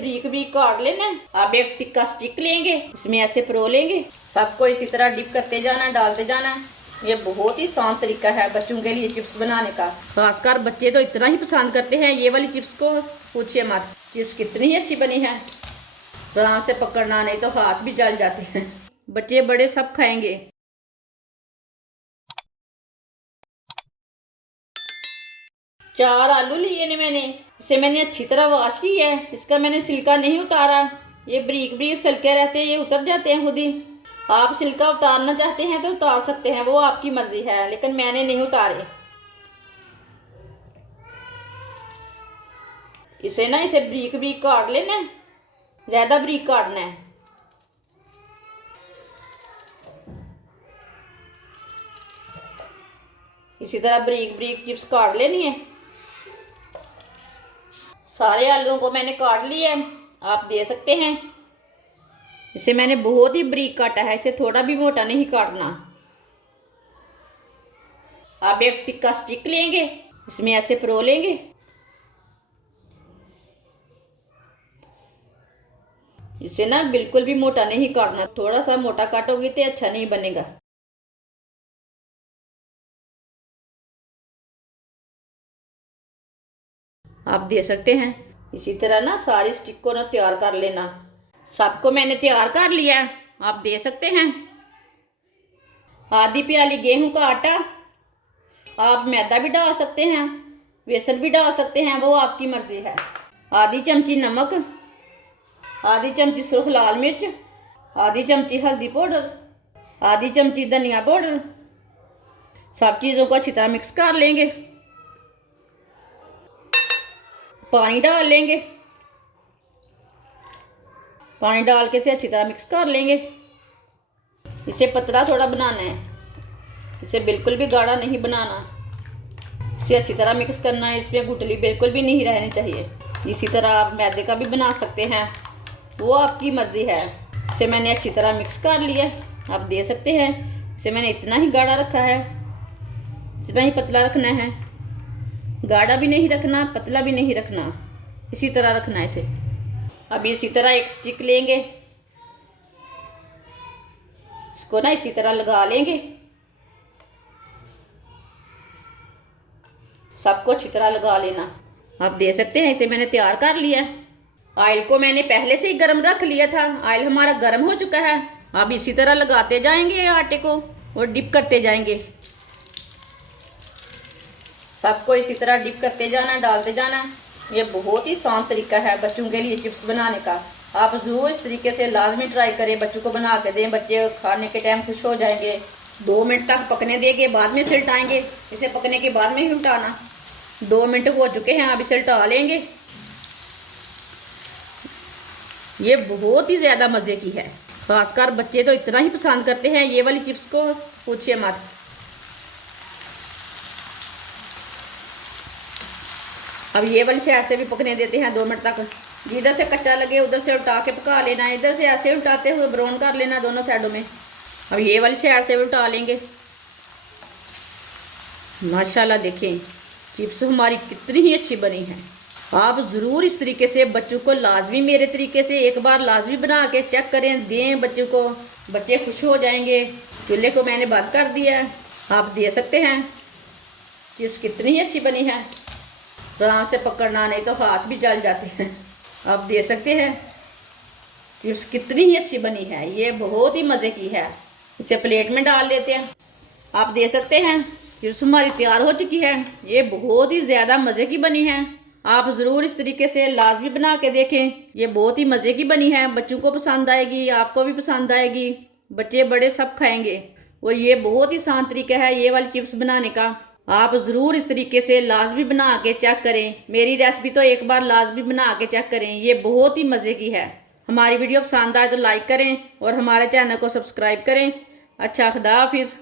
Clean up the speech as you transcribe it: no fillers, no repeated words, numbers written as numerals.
Break break काट लेना। आप एक टिक्का स्टिक लेंगे, इसमें ऐसे परो लेंगे, सबको इसी तरह डिप करते जाना, डालते जाना। ये बहुत ही आसान तरीका है बच्चों के लिए चिप्स बनाने का। खासकर बच्चे तो इतना ही पसंद करते हैं ये वाली चिप्स को, पूछिए मत। चिप्स कितनी ही अच्छी बनी है, आराम से पकड़ना, नहीं तो हाथ भी जल जाते हैं। बच्चे बड़े सब खाएंगे। 4 आलू लिए ने मैंने, इसे मैंने अच्छी तरह वॉश किया है। इसका मैंने छिलका नहीं उतारा, ये ब्रीक ब्रीक छिलके रहते हैं, ये उतर जाते हैं खुद ही। आप छिलका उतारना चाहते हैं तो उतार सकते हैं, वो आपकी मर्जी है, लेकिन मैंने नहीं उतारे। इसे ब्रीक ब्रीक काट लेना है, ज़्यादा ब्रीक काटना है। इसी तरह ब्रीक ब्रीक चिप्स काट लेनी है। सारे आलूओं को मैंने काट लिया है, आप दे सकते हैं। इसे मैंने बहुत ही ब्रीक काटा है, इसे थोड़ा भी मोटा नहीं काटना। आप एक टिक्का स्टिक लेंगे, इसमें ऐसे परो लेंगे, इसे ना बिल्कुल भी मोटा नहीं काटना, थोड़ा सा मोटा काटोगे तो अच्छा नहीं बनेगा। आप दे सकते हैं। इसी तरह ना सारी स्टिक को ना तैयार कर लेना। सबको मैंने तैयार कर लिया है, आप दे सकते हैं। आधी प्याली गेहूं का आटा, आप मैदा भी डाल सकते हैं, बेसन भी डाल सकते हैं, वो आपकी मर्जी है। आधी चमची नमक, आधी चमची सुर्ख लाल मिर्च, आधी चमची हल्दी पाउडर, आधी चमची धनिया पाउडर। सब चीज़ों को अच्छी तरह मिक्स कर लेंगे। पानी डाल लेंगे, पानी डाल के इसे अच्छी तरह मिक्स कर लेंगे। इसे पतला थोड़ा बनाना है, इसे बिल्कुल भी गाढ़ा नहीं बनाना। इसे अच्छी तरह मिक्स करना है, इसमें गुठली बिल्कुल भी नहीं रहनी चाहिए। इसी तरह आप मैदे का भी बना सकते हैं, वो आपकी मर्ज़ी है। इसे मैंने अच्छी तरह मिक्स कर लिया, आप दे सकते हैं। इसे मैंने इतना ही गाढ़ा रखा है, इतना ही पतला रखना है, गाढ़ा भी नहीं रखना, पतला भी नहीं रखना, इसी तरह रखना है इसे। अब इसी तरह एक स्टिक लेंगे, इसको ना इसी तरह लगा लेंगे, सबको अच्छी तरह लगा लेना। आप दे सकते हैं। इसे मैंने तैयार कर लिया। ऑयल को मैंने पहले से ही गर्म रख लिया था, ऑयल हमारा गर्म हो चुका है। अब इसी तरह लगाते जाएंगे आटे को और डिप करते जाएंगे। सबको इसी तरह डिप करते जाना, डालते जाना। ये बहुत ही आसान तरीका है बच्चों के लिए चिप्स बनाने का। आप ज़रूर इस तरीके से लाजमी ट्राई करें, बच्चों को बना के दें, बच्चे खाने के टाइम खुश हो जाएंगे। 2 मिनट तक पकने देंगे, बाद में इसे उल्टाएंगे। इसे पकने के बाद में ही उल्टाना। 2 मिनट हो चुके हैं, अब इसे उल्टा लेंगे। ये बहुत ही ज़्यादा मज़े की है, खासकर बच्चे तो इतना ही पसंद करते हैं ये वाली चिप्स को, पूछिए मत। अब ये वाली साइड से भी पकने देते हैं 2 मिनट तक। जिधर से कच्चा लगे उधर से उल्टा के पका लेना, इधर से ऐसे उल्टाते हुए ब्राउन कर लेना दोनों साइडों में। अब ये वाली साइड से भी उल्टा लेंगे। माशाल्लाह देखें चिप्स हमारी कितनी ही अच्छी बनी है। आप ज़रूर इस तरीके से बच्चों को लाजमी, मेरे तरीके से एक बार लाजमी बना के चेक करें, दें बच्चों को, बच्चे खुश हो जाएंगे। चूल्हे को मैंने बंद कर दिया है, आप दे सकते हैं। चिप्स कितनी ही अच्छी बनी है, आराम से पकड़ना, नहीं तो हाथ भी जल जाते हैं। आप दे सकते हैं। चिप्स कितनी ही अच्छी बनी है, ये बहुत ही मज़े की है। इसे प्लेट में डाल लेते हैं, आप दे सकते हैं। चिप्स हमारी तैयार हो चुकी है, ये बहुत ही ज़्यादा मज़े की बनी है। आप ज़रूर इस तरीके से लाजमी बना के देखें, ये बहुत ही मज़े की बनी है। बच्चों को पसंद आएगी, आपको भी पसंद आएगी, बच्चे बड़े सब खाएंगे। और ये बहुत ही आसान तरीका है ये वाली चिप्स बनाने का। आप ज़रूर इस तरीके से लाजमी बना के चेक करें। मेरी रेसिपी तो एक बार लाजमी बना के चेक करें, ये बहुत ही मज़े की है। हमारी वीडियो पसंद आए तो लाइक करें और हमारे चैनल को सब्सक्राइब करें। अच्छा, खुदा हाफिज़।